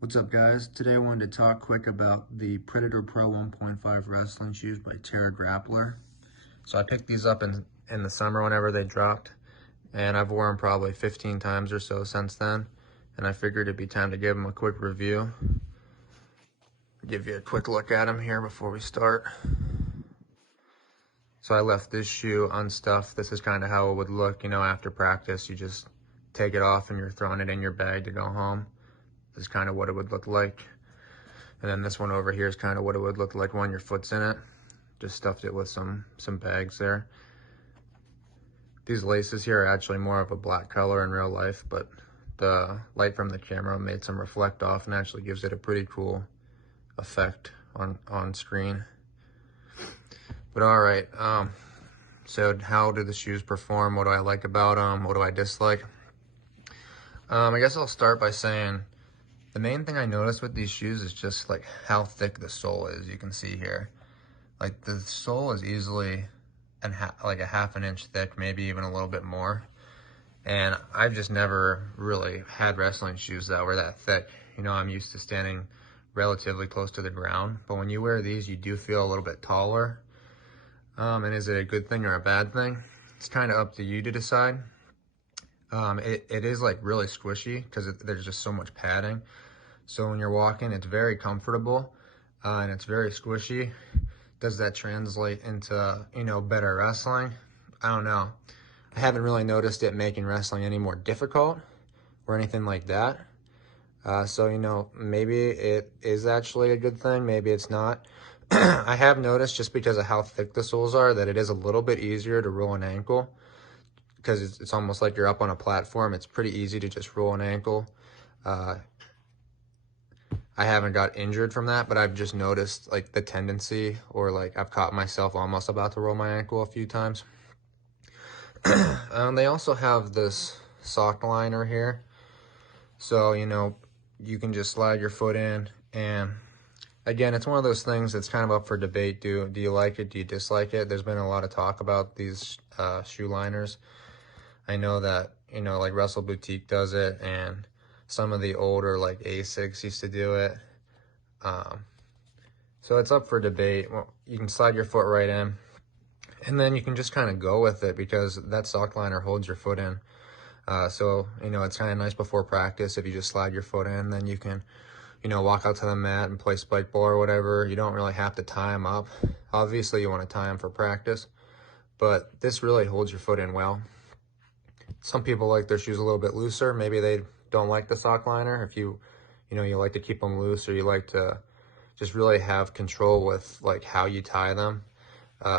What's up, guys? Today I wanted to talk quick about the Predator Pro 1.5 wrestling shoes by Terra Grappl'r. So I picked these up in the summer whenever they dropped, and I've worn them probably 15 times or so since then, and I figured it'd be time to give them a quick review. Give you a quick look at them here before we start. So I left this shoe unstuffed. This is kind of how it would look, after practice. You just take it off and you're throwing it in your bag to go home. This is kind of what it would look like. And then this one over here is kind of what it would look like when your foot's in it. Just stuffed it with some bags there. These laces here are actually more of a black color in real life, but the light from the camera made some reflect off and actually gives it a pretty cool effect on screen. But all right, so how do the shoes perform? What do I like about them? What do I dislike? I guess I'll start by saying the main thing I noticed with these shoes is just like how thick the sole is. You can see here, like the sole is easily like a half an inch thick, maybe even a little bit more. And I've just never really had wrestling shoes that were that thick. I'm used to standing relatively close to the ground, but when you wear these, you do feel a little bit taller. And is it a good thing or a bad thing? It's kind of up to you to decide. It is like really squishy because there's just so much padding. So when you're walking, it's very comfortable and it's very squishy. Does that translate into, better wrestling? I don't know. I haven't really noticed it making wrestling any more difficult or anything like that. So, maybe it is actually a good thing. Maybe it's not. I have noticed, just because of how thick the soles are, that it is a little bit easier to roll an ankle, because it's almost like you're up on a platform. It's pretty easy to just roll an ankle. I haven't got injured from that, but I've just noticed like the tendency, or like I've caught myself almost about to roll my ankle a few times. They also have this sock liner here. So, you can just slide your foot in, and again, it's one of those things that's kind of up for debate. Do you like it? Do you dislike it? There's been a lot of talk about these shoe liners. I know that, like Russell Boutique does it, and some of the older like Asics used to do it. So it's up for debate. Well, you can slide your foot right in, and then you can just kind of go with it, because that sock liner holds your foot in. So, it's kind of nice before practice if you just slide your foot in, then you can, walk out to the mat and play spike ball or whatever. You don't really have to tie them up. Obviously, you want to tie them for practice, but this really holds your foot in well. Some people like their shoes a little bit looser. Maybe they don't like the sock liner. If you like to keep them loose, or you like to just really have control with like how you tie them.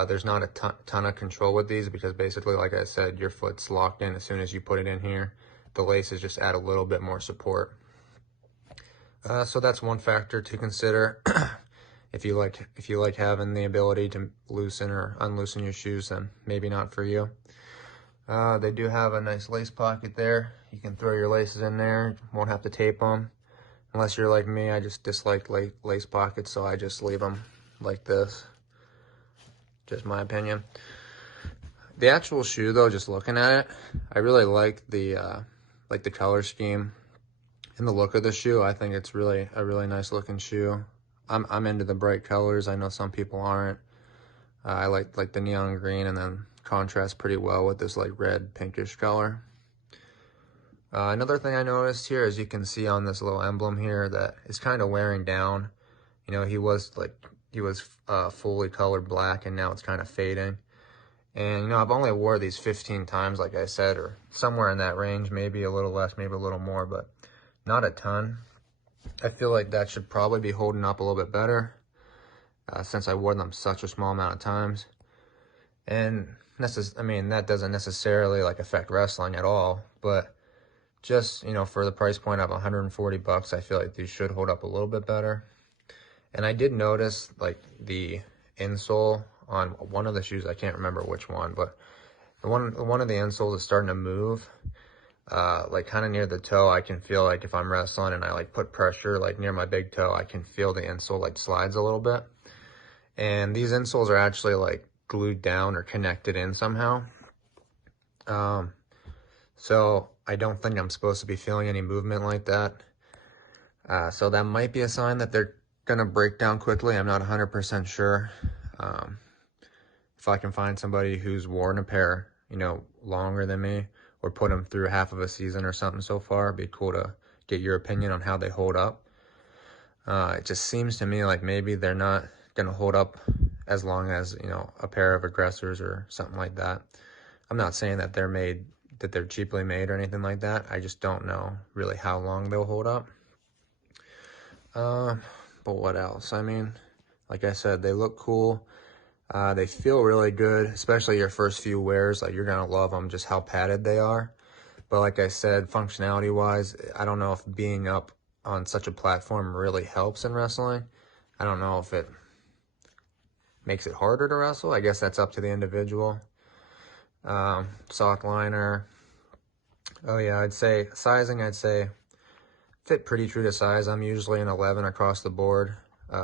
There's not a ton of control with these, because basically, like I said, your foot's locked in as soon as you put it in here. The laces just add a little bit more support. So that's one factor to consider. If you like having the ability to loosen or unloosen your shoes, then maybe not for you. They do have a nice lace pocket there. You can throw your laces in there. Won't have to tape them. Unless you're like me, I just dislike lace pockets, so I just leave them like this. Just my opinion. The actual shoe, though, just looking at it, I really like the color scheme and the look of the shoe. I think it's really a really nice looking shoe. I'm into the bright colors. I know some people aren't. I like the neon green, and then contrasts pretty well with this like red pinkish color. Another thing I noticed here is, you can see on this little emblem here that it's kind of wearing down. He was fully colored black, and now it's kind of fading. And I've only wore these 15 times, like I said, or somewhere in that range, maybe a little less, maybe a little more, but not a ton. I feel like that should probably be holding up a little bit better, since I wore them such a small amount of times. And that doesn't necessarily like affect wrestling at all, but just, for the price point of 140 bucks, I feel like these should hold up a little bit better. And I did notice like the insole on one of the shoes, I can't remember which one, but one of the insoles is starting to move, like kind of near the toe. I can feel like if I'm wrestling and I like put pressure like near my big toe, I can feel the insole like slides a little bit. And these insoles are actually like glued down or connected in somehow. So I don't think I'm supposed to be feeling any movement like that. So that might be a sign that they're gonna break down quickly. I'm not 100% sure. If I can find somebody who's worn a pair, you know, longer than me, or put them through half of a season or something so far, it'd be cool to get your opinion on how they hold up. It just seems to me like maybe they're not gonna hold up as long as, you know, a pair of Aggressors or something like that. I'm not saying that they're cheaply made or anything like that. I just don't know really how long they'll hold up. But what else? I mean, like I said, they look cool. They feel really good, especially your first few wears. Like, you're gonna love them, just how padded they are. But like I said, functionality wise, I don't know if being up on such a platform really helps in wrestling. I don't know if it makes it harder to wrestle. I guess that's up to the individual. Sock liner. Oh yeah, I'd say sizing, fit pretty true to size. I'm usually an 11 across the board,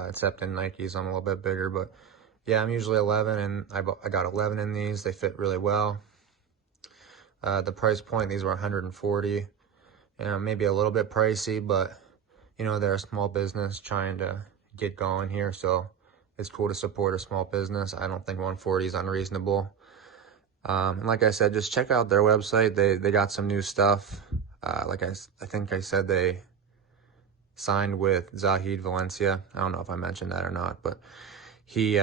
except in Nikes, I'm a little bit bigger, but yeah, I'm usually 11, and I got 11 in these. They fit really well. The price point, these were 140. You know, maybe a little bit pricey, but you know, they're a small business trying to get going here, so it's cool to support a small business. I don't think 140 is unreasonable. And like I said, just check out their website. They got some new stuff. Like I think I said they signed with Zahid Valencia. I don't know if I mentioned that or not, but he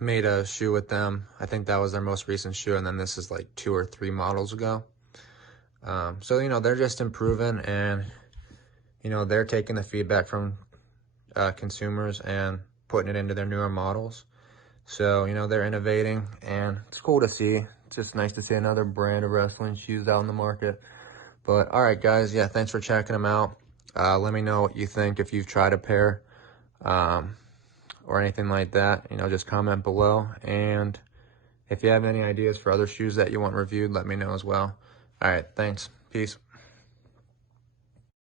made a shoe with them. I think that was their most recent shoe, and then this is like 2 or 3 models ago. So, you know, they're just improving, and, you know, they're taking the feedback from consumers and putting it into their newer models. So, you know, they're innovating, and it's cool to see. It's just nice to see another brand of wrestling shoes out in the market. But, all right, guys, yeah, thanks for checking them out. Let me know what you think if you've tried a pair. Or anything like that, you know, just comment below. And if you have any ideas for other shoes that you want reviewed, let me know as well. All right, thanks. Peace.